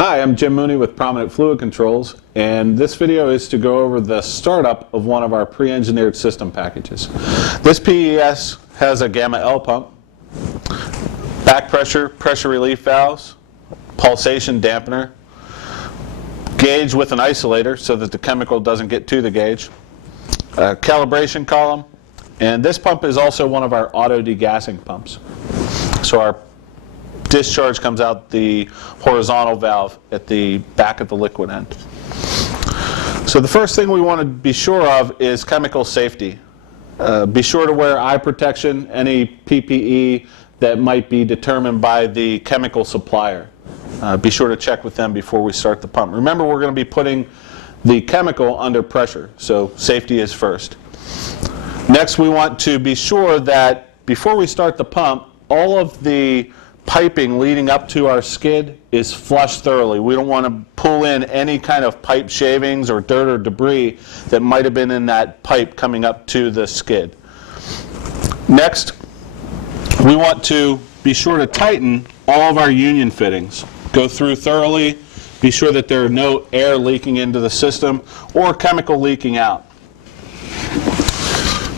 Hi, I'm Jim Mooney with Prominent Fluid Controls, and this video is to go over the startup of one of our pre-engineered system packages. This PES has a gamma L pump, back pressure, pressure relief valves, pulsation dampener, gauge with an isolator so that the chemical doesn't get to the gauge, a calibration column, and this pump is also one of our auto degassing pumps. So our discharge comes out the horizontal valve at the back of the liquid end. So the first thing we want to be sure of is chemical safety. Be sure to wear eye protection, any PPE that might be determined by the chemical supplier. Be sure to check with them before we start the pump. Remember, we're going to be putting the chemical under pressure, so safety is first. Next, we want to be sure that before we start the pump, all of the piping leading up to our skid is flushed thoroughly. We don't want to pull in any kind of pipe shavings or dirt or debris that might have been in that pipe coming up to the skid. Next, we want to be sure to tighten all of our union fittings. Go through thoroughly, be sure that there are no air leaking into the system or chemical leaking out.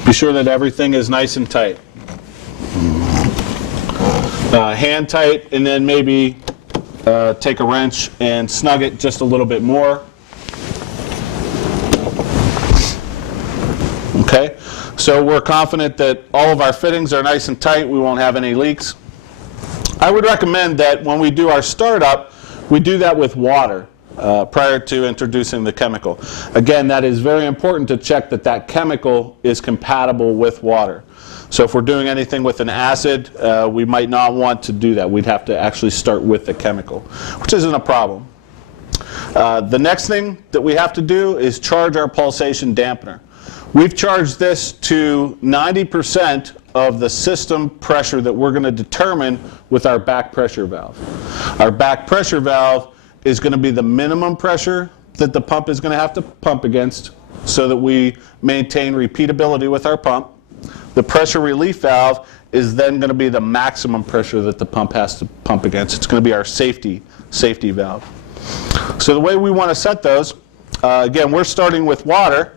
Be sure that everything is nice and tight. Hand tight, and then maybe take a wrench and snug it just a little bit more. Okay, so we're confident that all of our fittings are nice and tight. We won't have any leaks. I would recommend that when we do our startup, we do that with water prior to introducing the chemical. Again, that is very important to check that that chemical is compatible with water. So if we're doing anything with an acid, we might not want to do that. We'd have to actually start with the chemical, which isn't a problem. The next thing that we have to do is charge our pulsation dampener. We've charged this to 90% of the system pressure that we're going to determine with our back pressure valve. Our back pressure valve is going to be the minimum pressure that the pump is going to have to pump against so that we maintain repeatability with our pump. The pressure relief valve is then going to be the maximum pressure that the pump has to pump against. It's going to be our safety valve. So the way we want to set those, again, we're starting with water.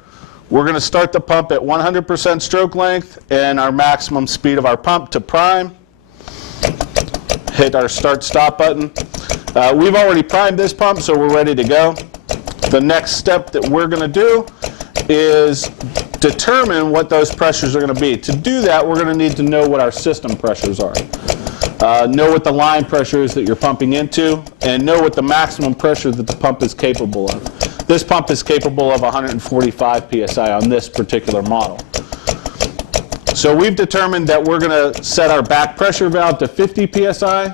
We're going to start the pump at 100% stroke length and our maximum speed of our pump to prime. Hit our start-stop button. We've already primed this pump, so we're ready to go. The next step that we're going to do is determine what those pressures are going to be. To do that, we're going to need to know what our system pressures are. Know what the line pressure is that you're pumping into, and know what the maximum pressure that the pump is capable of. This pump is capable of 145 psi on this particular model. So we've determined that we're going to set our back pressure valve to 50 psi.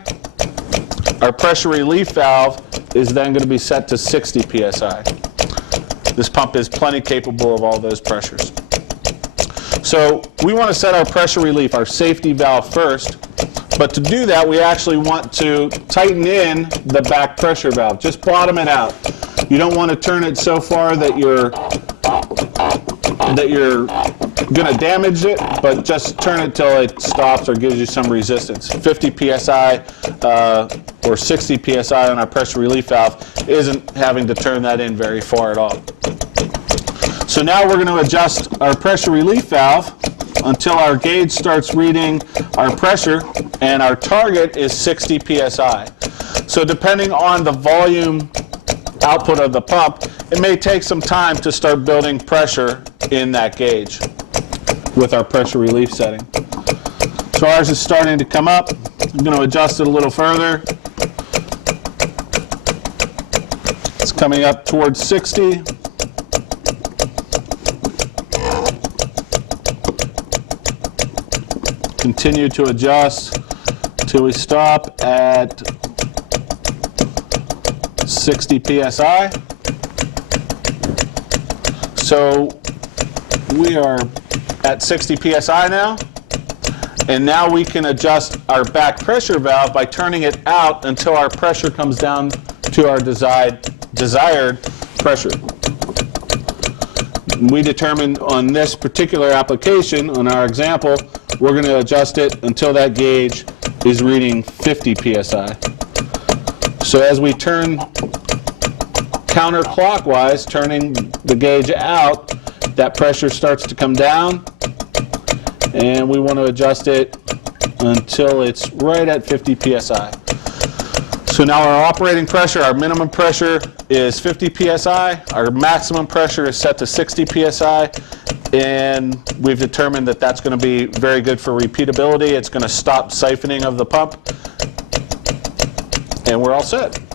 Our pressure relief valve is then going to be set to 60 psi. This pump is plenty capable of all those pressures. So we want to set our pressure relief, our safety valve first, but to do that we actually want to tighten in the back pressure valve. Just bottom it out. You don't want to turn it so far that you're going to damage it, but just turn it till it stops or gives you some resistance. 50 psi or 60 psi on our pressure relief valve isn't having to turn that in very far at all. So now we're going to adjust our pressure relief valve until our gauge starts reading our pressure, and our target is 60 psi. So depending on the volume output of the pump, it may take some time to start building pressure in that gauge with our pressure relief setting. So ours is starting to come up. I'm going to adjust it a little further. It's coming up towards 60. Continue to adjust until we stop at 60 psi. So we are at 60 psi now, and now we can adjust our back pressure valve by turning it out until our pressure comes down to our desired pressure. We determined on this particular application, on our example, we're going to adjust it until that gauge is reading 50 psi. So as we turn counterclockwise, turning the gauge out, that pressure starts to come down, and we want to adjust it until it's right at 50 psi. So now our operating pressure, our minimum pressure is 50 psi, our maximum pressure is set to 60 psi, and we've determined that that's going to be very good for repeatability. It's going to stop siphoning of the pump, and we're all set.